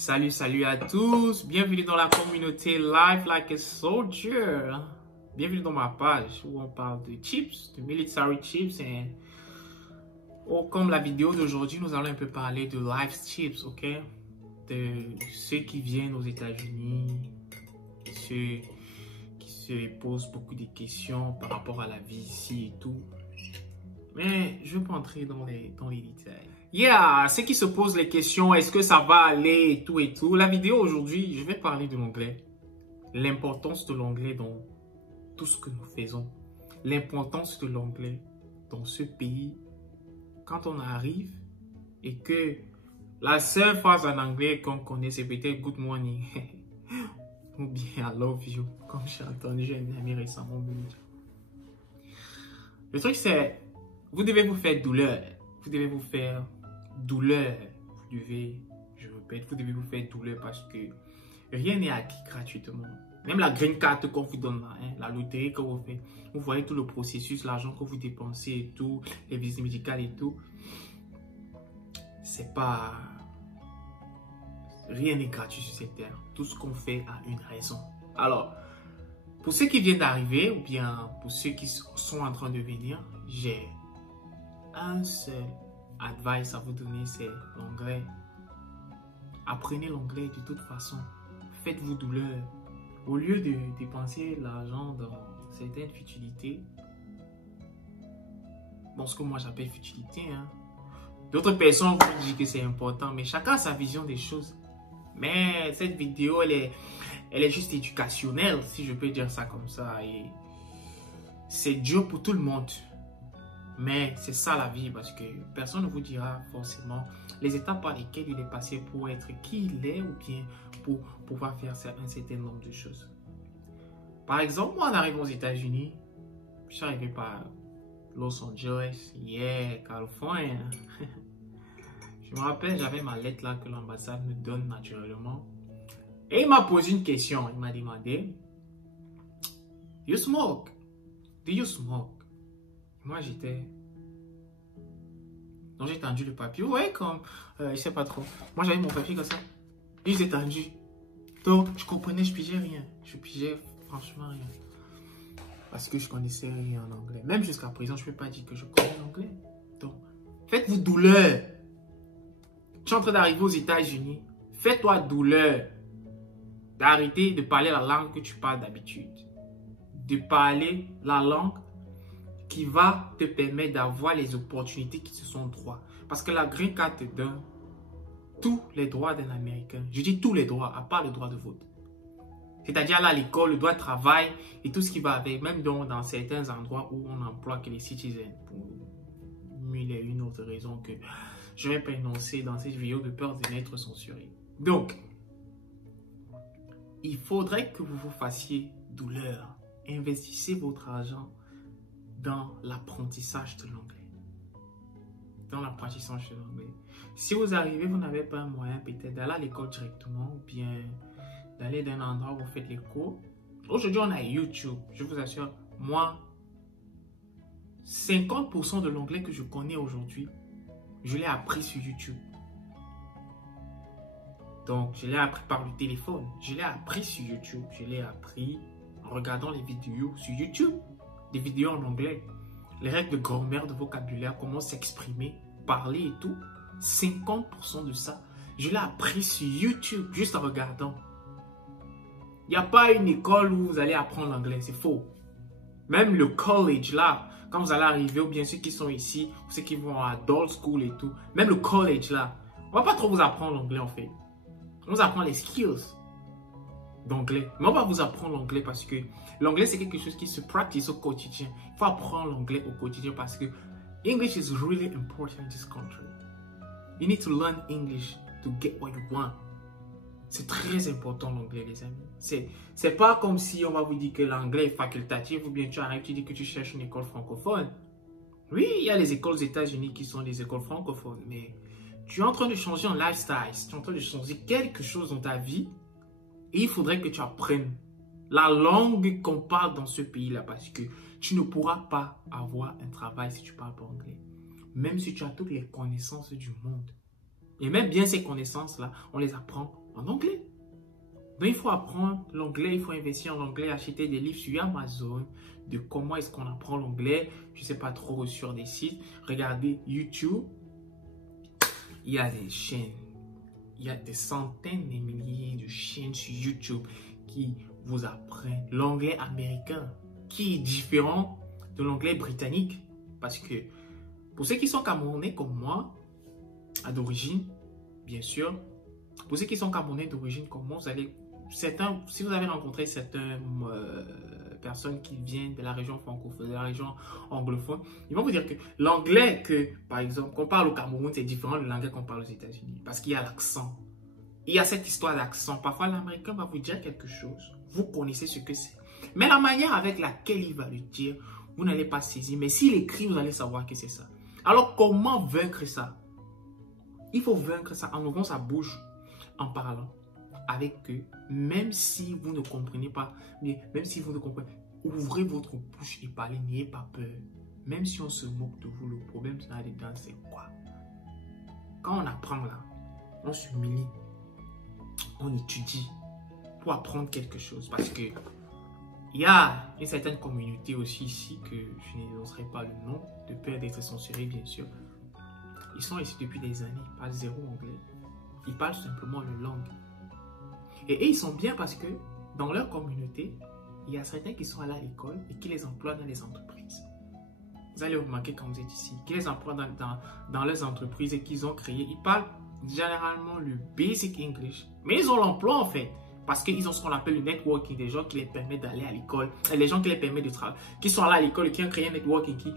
Salut à tous, bienvenue dans la communauté Life Like a Soldier. Bienvenue dans ma page où on parle de chips, de military chips. Et comme la vidéo d'aujourd'hui, nous allons un peu parler de life chips, ok? De ceux qui viennent aux États-Unis, ceux qui se posent beaucoup de questions par rapport à la vie ici et tout. Mais je ne vais pas entrer dans les détails. Ceux qui se posent les questions, est-ce que ça va aller et tout. La vidéo aujourd'hui, je vais parler de l'anglais. L'importance de l'anglais dans tout ce que nous faisons. L'importance de l'anglais dans ce pays. Quand on arrive et que la seule phrase en anglais qu'on connaît, c'est peut-être good morning. Ou bien I love you. Comme j'ai entendu un ami récemment me dire. Le truc c'est, vous devez vous faire douleur. Vous devez vous faire douleur. Je répète, vous devez vous faire douleur parce que rien n'est acquis gratuitement. Même la green card qu'on vous donne là, la loterie que vous faites, vous voyez tout le processus, l'argent que vous dépensez et tout, les visites médicales et tout. C'est pas... Rien n'est gratuit sur cette terre. Tout ce qu'on fait a une raison. Alors, pour ceux qui viennent d'arriver ou bien pour ceux qui sont en train de venir, j'ai un seul advice à vous donner, c'est l'anglais. Apprenez l'anglais de toute façon. Faites-vous douleur. Au lieu de dépenser l'argent dans certaines futilités, bon, ce que moi j'appelle futilité, d'autres personnes vous disent que c'est important, mais chacun a sa vision des choses. Mais cette vidéo, elle est juste éducationnelle, si je peux dire ça comme ça. Et c'est dur pour tout le monde. Mais c'est ça la vie, parce que personne ne vous dira forcément les étapes par lesquelles il est passé pour être qui il est ou bien pour pouvoir faire un certain nombre de choses. Par exemple, moi en arrivant aux États-Unis, je suis arrivé par Los Angeles, Californie. Je me rappelle, j'avais ma lettre là que l'ambassade me donne naturellement. Et il m'a posé une question, il m'a demandé, You smoke? Do you smoke? Moi, j'étais... Donc, j'ai tendu le papier. Ouais, comme... je sais pas trop. Moi, j'avais mon papier comme ça. Et j'ai tendu. Donc, je comprenais, je pigeais rien. Je pigeais franchement rien. Parce que je connaissais rien en anglais. Même jusqu'à présent, je ne peux pas dire que je connais l'anglais. Donc, faites-vous douleur. Tu es en train d'arriver aux États-Unis. Fais-toi douleur. D'arrêter de parler la langue que tu parles d'habitude. De parler la langue qui va te permettre d'avoir les opportunités qui te sont droits. Parce que la green card te donne tous les droits d'un Américain. Je dis tous les droits, à part le droit de vote. C'est-à-dire là, l'école, le droit de travail et tout ce qui va avec. Même dans certains endroits où on emploie que les citizens. Pour mille et une autre raison que je ne vais pas énoncer dans cette vidéo de peur de n'être censuré. Donc, il faudrait que vous vous fassiez douleur. Investissez votre argent dans l'apprentissage de l'anglais. Dans l'apprentissage de l'anglais. Si vous arrivez, vous n'avez pas un moyen peut-être d'aller à l'école directement ou bien d'aller dans un endroit où vous faites les cours. Aujourd'hui, on a YouTube. Je vous assure, moi, 50% de l'anglais que je connais aujourd'hui, je l'ai appris sur YouTube. Donc, je l'ai appris par le téléphone. Je l'ai appris sur YouTube. Je l'ai appris en regardant les vidéos sur YouTube. Des vidéos en anglais, les règles de grammaire, de vocabulaire, comment s'exprimer, parler et tout. 50% de ça, je l'ai appris sur YouTube, juste en regardant. Il n'y a pas une école où vous allez apprendre l'anglais, c'est faux. Même le college là, quand vous allez arriver, ou bien ceux qui sont ici, ou ceux qui vont à adult school et tout, même le college là, on va pas trop vous apprendre l'anglais en fait. On vous apprend les skills d'anglais. Mais on va vous apprendre l'anglais parce que l'anglais c'est quelque chose qui se pratique au quotidien. Il faut apprendre l'anglais au quotidien parce que English is really important in this country. You need to learn English to get what you want. C'est très important l'anglais les amis. C'est pas comme si on va vous dire que l'anglais est facultatif ou bien tu arrives, tu dis que tu cherches une école francophone. Oui, il y a les écoles aux États-Unis qui sont des écoles francophones, mais tu es en train de changer un lifestyle, tu es en train de changer quelque chose dans ta vie. Et il faudrait que tu apprennes la langue qu'on parle dans ce pays-là parce que tu ne pourras pas avoir un travail si tu ne parles pas anglais. Même si tu as toutes les connaissances du monde. Et même bien ces connaissances-là, on les apprend en anglais. Donc, il faut apprendre l'anglais, il faut investir en anglais, acheter des livres sur Amazon de comment est-ce qu'on apprend l'anglais. Je ne sais pas trop sur des sites. Regardez YouTube. Il y a des chaînes. Il y a des centaines de milliers de chaînes sur YouTube qui vous apprennent l'anglais américain, qui est différent de l'anglais britannique. Parce que pour ceux qui sont camerounais comme moi, d'origine, bien sûr, pour ceux qui sont camerounais d'origine comme moi, si vous avez rencontré certaines personnes qui viennent de la région francophone, de la région anglophone, ils vont vous dire que l'anglais par exemple, qu'on parle au Cameroun, c'est différent de l'anglais qu'on parle aux États-Unis. Parce qu'il y a l'accent. Il y a cette histoire d'accent. Parfois, l'Américain va vous dire quelque chose. Vous connaissez ce que c'est. Mais la manière avec laquelle il va le dire, vous n'allez pas saisir. Mais s'il écrit, vous allez savoir que c'est ça. Alors, comment vaincre ça? Il faut vaincre ça en ouvrant sa bouche, en parlant avec eux, même si vous ne comprenez pas, mais même si vous ne comprenez, ouvrez votre bouche et parlez, n'ayez pas peur. Même si on se moque de vous, le problème là-dedans, c'est quoi? Quand on apprend là, on s'humilie, on étudie pour apprendre quelque chose. Parce que il y a une certaine communauté aussi ici que je n'oserai pas le nom, de peur d'être censuré bien sûr. Ils sont ici depuis des années, ils parlent zéro anglais. Ils parlent simplement leur langue. Et ils sont bien parce que dans leur communauté, il y a certains qui sont allés à l'école et qui les emploient dans les entreprises. Vous allez remarquer quand vous êtes ici, qui les emploient dans leurs entreprises et qu'ils ont créé. Ils parlent généralement le basic English, mais ils ont l'emploi en fait. Parce qu'ils ont ce qu'on appelle le networking, des gens qui les permettent d'aller à l'école, les gens qui les permettent de travailler, qui sont allés à l'école et qui ont créé un networking qui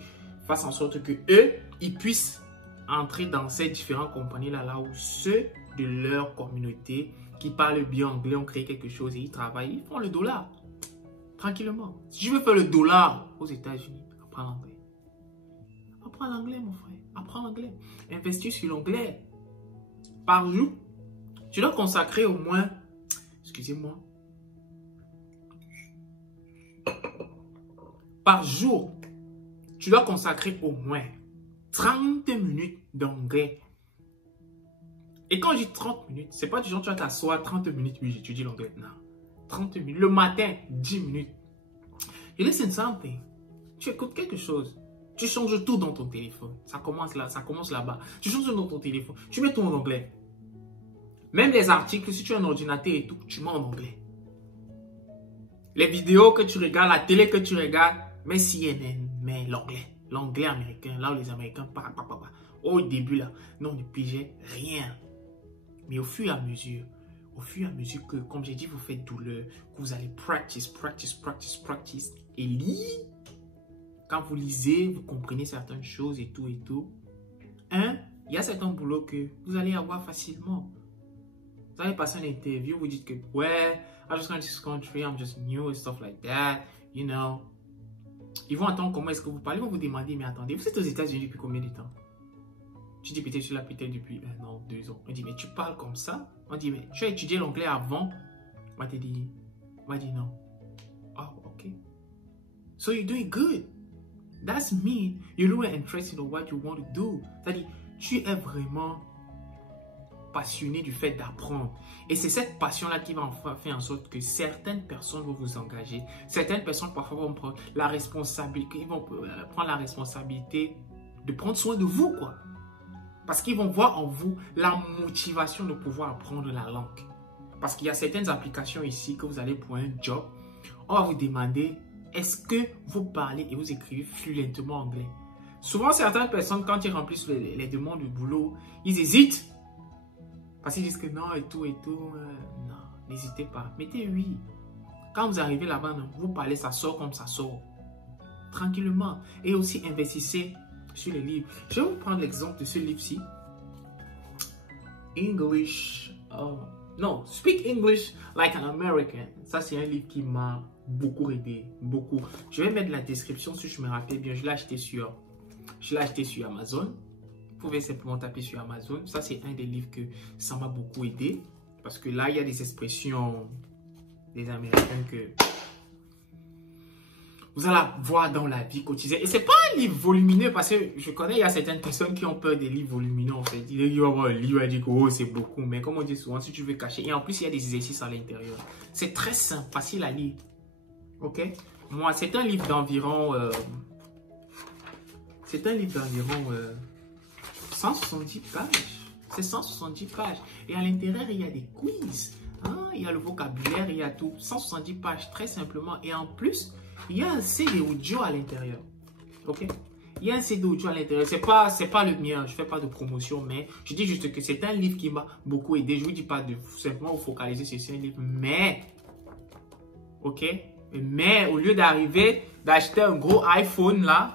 fasse en sorte que eux, ils puissent entrer dans ces différentes compagnies-là, là où ceux de leur communauté qui parlent bien anglais ont créé quelque chose et ils travaillent, ils font le dollar tranquillement. Si je veux faire le dollar aux États-Unis, apprends l'anglais. Apprends l'anglais, mon frère. Apprends l'anglais. Investis sur l'anglais. Par jour, tu dois consacrer au moins, excusez-moi, par jour, tu dois consacrer au moins 30 minutes d'anglais. Et quand je dis 30 minutes, c'est pas du genre tu vas t'asseoir 30 minutes, oui, j'étudie l'anglais. Non. 30 minutes. Le matin, 10 minutes. You listen something. Tu écoutes quelque chose. Tu changes tout dans ton téléphone. Ça commence là, ça commence là-bas. Tu changes tout dans ton téléphone. Tu mets tout en anglais. Même les articles, si tu as un ordinateur et tout, tu mets en anglais. Les vidéos que tu regardes, la télé que tu regardes, mais CNN, mais l'anglais. L'anglais américain, là où les Américains parlent. Au début là, non, on ne pigeait rien. Mais au fur et à mesure que, comme j'ai dit, vous faites douleur, que vous allez practice, et lire. Quand vous lisez, vous comprenez certaines choses et tout. Il y a certains boulots que vous allez avoir facilement. Vous allez passer une interview, vous dites que, ouais, I just come to this country, I'm just new and stuff like that, you know. Ils vont attendre comment est-ce que vous parlez, ils vont vous demander, mais attendez, vous êtes aux États-Unis depuis combien de temps? Tu dis peut-être, je suis là peut-être depuis 1 an, 2 ans. On dit, mais tu parles comme ça? On dit, mais tu as étudié l'anglais avant? On te dit non. Oh, ok. So you're doing good. That's mean you're really interested in what you want to do. C'est-à-dire, tu es vraiment passionné du fait d'apprendre. Et c'est cette passion-là qui va faire en sorte que certaines personnes vont vous engager. Certaines personnes parfois vont prendre la responsabilité, ils vont prendre la responsabilité de prendre soin de vous, quoi. Parce qu'ils vont voir en vous la motivation de pouvoir apprendre la langue. Parce qu'il y a certaines applications ici que vous allez pour un job. On va vous demander, est-ce que vous parlez et vous écrivez fluentement anglais? Souvent, certaines personnes, quand ils remplissent les demandes de boulot, ils hésitent. Parce qu'ils disent que non et tout. Non, n'hésitez pas. Mettez oui. Quand vous arrivez là-bas, vous parlez, ça sort comme ça sort. Tranquillement. Et aussi, investissez sur les livres. Je vais vous prendre l'exemple de ce livre-ci. Speak English like an American. Ça, c'est un livre qui m'a beaucoup aidé. Beaucoup. Je vais mettre la description si je me rappelle bien. Je l'ai acheté sur Amazon. Vous pouvez simplement taper sur Amazon. Ça, c'est un des livres que ça m'a beaucoup aidé. Parce que là, il y a des expressions des Américains que vous allez voir dans la vie quotidienne. Et c'est pas un livre volumineux parce que je connais, il y a certaines personnes qui ont peur des livres volumineux en fait. Il va avoir un livre, il dit que oh, c'est beaucoup. Mais comme on dit souvent, si tu veux cacher. Et en plus, il y a des exercices à l'intérieur. C'est très simple, facile à lire. Ok? Moi, c'est un livre d'environ... 170 pages. C'est 170 pages. Et à l'intérieur, il y a des quiz. Hein? Il y a le vocabulaire, il y a tout. 170 pages, très simplement. Et en plus, il y a un CD audio à l'intérieur. Ok? Il y a un CD audio à l'intérieur. C'est pas le mien. Je fais pas de promotion, mais je dis juste que c'est un livre qui m'a beaucoup aidé. Je vous dis pas de simplement vous focaliser sur ce livre, mais... Ok? Mais au lieu d'arriver, d'acheter un gros iPhone là,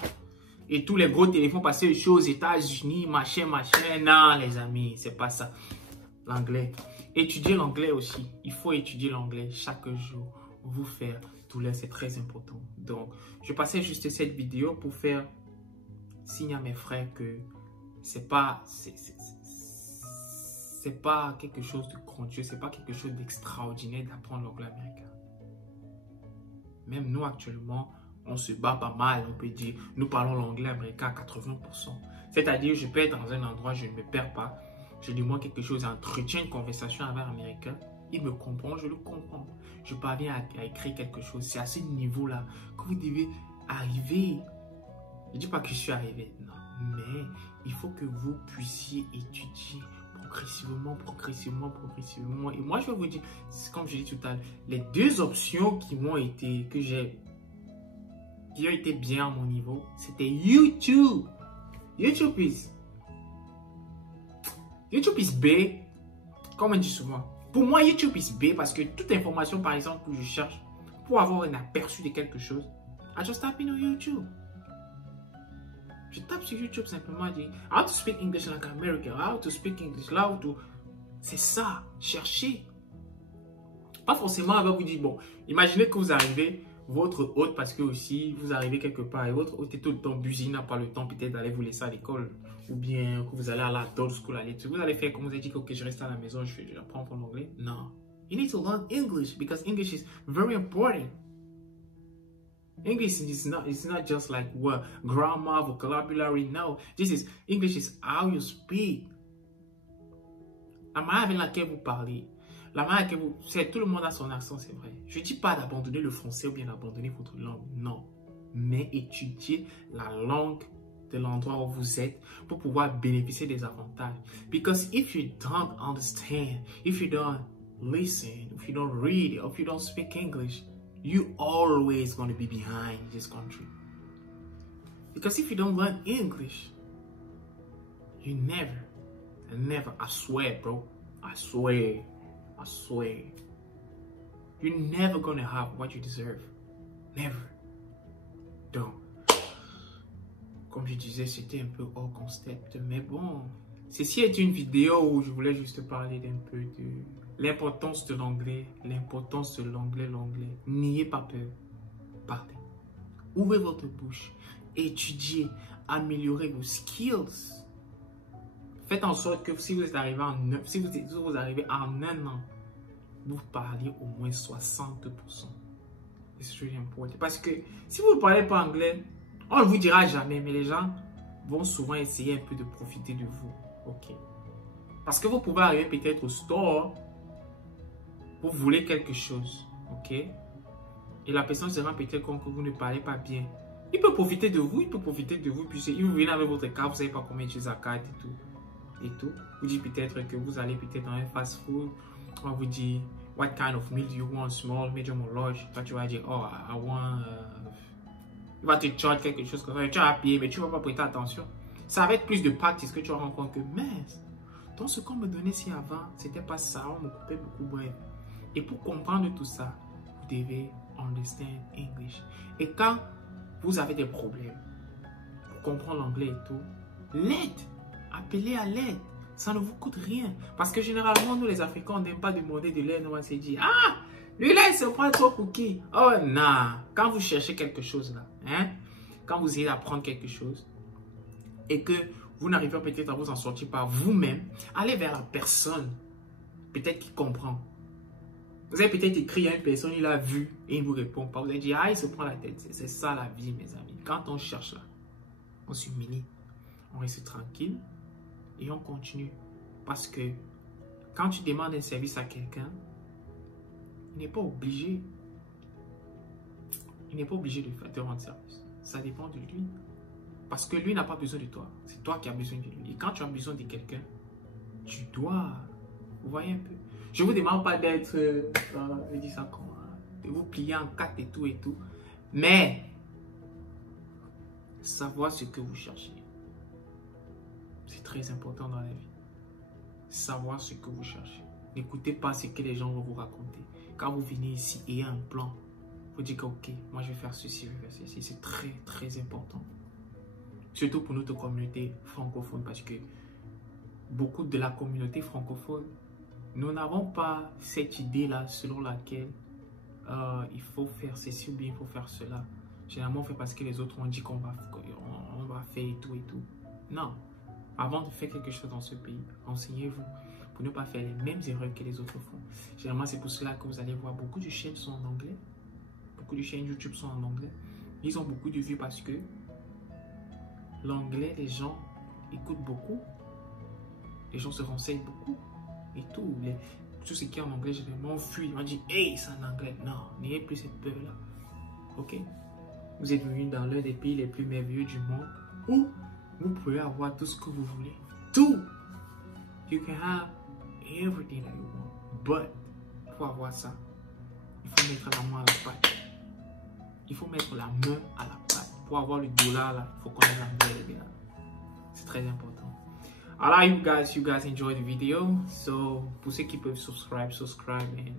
et tous les gros téléphones parce que je suis aux États-Unis, machin, non les amis, c'est pas ça. L'anglais. Étudier l'anglais aussi. Il faut étudier l'anglais chaque jour. Vous faire tout là, c'est très important. Donc, je passais juste cette vidéo pour faire signe à mes frères que c'est pas quelque chose de grandiose, c'est pas quelque chose d'extraordinaire d'apprendre l'anglais américain. Même nous actuellement, on se bat pas mal, on peut dire. Nous parlons l'anglais américain à 80%. C'est-à-dire, je peux être dans un endroit, je ne me perds pas. Je demande quelque chose, j'entretiens une conversation avec un Américain. Il me comprend, je le comprends. Je parviens à écrire quelque chose. C'est à ce niveau-là que vous devez arriver. Je ne dis pas que je suis arrivé, non. Mais il faut que vous puissiez étudier progressivement. Et moi, je vais vous dire, comme je l'ai dit tout à l'heure, les deux options qui ont été bien à mon niveau, c'était YouTube. YouTube is B, comme on dit souvent. Pour moi, YouTube is B parce que toute information, par exemple, que je cherche pour avoir un aperçu de quelque chose, I just type in on YouTube. Je tape sur YouTube simplement, je dis how to speak English like American, how to speak English, how to... C'est ça, chercher. Pas forcément, elle va vous dire, bon, imaginez que vous arrivez, votre hôte, parce que aussi, vous arrivez quelque part et votre hôte est tout le temps busy, n'a pas le temps peut-être d'aller vous laisser à l'école, ou bien que vous allez à la adult school, vous allez faire comme vous avez dit, ok, je reste à la maison, j'apprends mon anglais. Non. You need to learn English, because English is very important. English is not just like what grammar, vocabulary. No, English is how you speak. La manière avec laquelle vous parlez, la manière que vous, c'est tout le monde a son accent, c'est vrai. Je ne dis pas d'abandonner le français ou bien d'abandonner votre langue, non. Mais étudier la langue de l'endroit où vous êtes pour pouvoir bénéficier des avantages. Because if you don't understand, if you don't listen, if you don't read, if you don't speak English, you always going to be behind this country. Because if you don't learn English, you never, I swear, bro, I swear, you're never going to have what you deserve. Never. Donc, comme je disais, c'était un peu hors concept, mais bon, ceci est une vidéo où je voulais juste parler d'un peu de l'importance de l'anglais, l'anglais. N'ayez pas peur. Parlez. Ouvrez votre bouche. Étudiez. Améliorez vos skills. Faites en sorte que si vous arrivez en un an, vous parliez au moins 60%. C'est très important. Parce que si vous ne parlez pas anglais, on ne vous dira jamais, mais les gens vont souvent essayer un peu de profiter de vous. Ok. Parce que vous pouvez arriver peut-être au store, vous voulez quelque chose, ok? Et la personne se rend peut-être compte que vous ne parlez pas bien. Il peut profiter de vous, puis il vous vient avec votre carte, vous ne savez pas combien utiliser la carte et tout. Vous dites peut-être que vous allez peut-être dans un fast-food, on vous dit, what kind of meal do you want, small, medium or large? Toi, tu vas dire, oh, I want... Il va te charge quelque chose comme ça, tu vas payer, mais tu ne vas pas prêter attention. Ça va être plus de practice que tu vas rendre compte que, mince, donc ce qu'on me donnait si avant, c'était pas ça, on me coupait beaucoup, bref. Et pour comprendre tout ça, vous devez understand English. Et quand vous avez des problèmes pour comprendre l'anglais et tout, l'aide, appelez à l'aide. Ça ne vous coûte rien. Parce que généralement, nous les Africains, on n'aime pas demander de l'aide. On va se dire, ah, lui là, il se prend trop pour qui? Oh non. Quand vous cherchez quelque chose là, hein, quand vous essayez d'apprendre quelque chose et que vous n'arrivez peut-être à vous en sortir par vous-même, allez vers la personne, peut-être qui comprend. Vous avez peut-être écrit à une personne, il a vu et il ne vous répond pas. Vous avez dit, ah, il se prend la tête. C'est ça la vie, mes amis. Quand on cherche là, on s'humilie, on reste tranquille et on continue. Parce que quand tu demandes un service à quelqu'un, il n'est pas obligé. Il n'est pas obligé de te rendre service. Ça dépend de lui. Parce que lui n'a pas besoin de toi. C'est toi qui as besoin de lui. Et quand tu as besoin de quelqu'un, tu dois... Vous voyez un peu. Je ne vous demande pas d'être... je dis ça comment, de vous plier en quatre et tout. Mais, savoir ce que vous cherchez. C'est très important dans la vie. Savoir ce que vous cherchez. N'écoutez pas ce que les gens vont vous raconter. Quand vous venez ici et il y a un plan, vous dites que ok, moi je vais faire ceci, je vais faire ceci. C'est très très important. Surtout pour notre communauté francophone, parce que beaucoup de la communauté francophone, nous n'avons pas cette idée-là selon laquelle il faut faire ceci ou bien il faut faire cela. Généralement, on fait parce que les autres ont dit qu'on va faire et tout. Non. Avant de faire quelque chose dans ce pays, renseignez-vous pour ne pas faire les mêmes erreurs que les autres font. Généralement, c'est pour cela que vous allez voir beaucoup de chaînes sont en anglais. Beaucoup de chaînes YouTube sont en anglais. Ils ont beaucoup de vues parce que l'anglais, les gens écoutent beaucoup. Les gens se renseignent beaucoup. Et tout. Tout ce qui est en anglais, généralement, on fuit. On dit, hey, c'est en anglais. Non, n'ayez plus cette peur-là. Ok? Vous êtes venu dans l'un des pays les plus merveilleux du monde où vous pouvez avoir tout ce que vous voulez. Tout! You can have everything that you want. But, pour avoir ça, il faut mettre la main à la pâte. Il faut mettre la main à la pâte. Pour avoir le dollar, là, il faut qu'on ait l'anglais. C'est très important. I like you guys enjoy the video. So, pour ceux qui peuvent subscribe and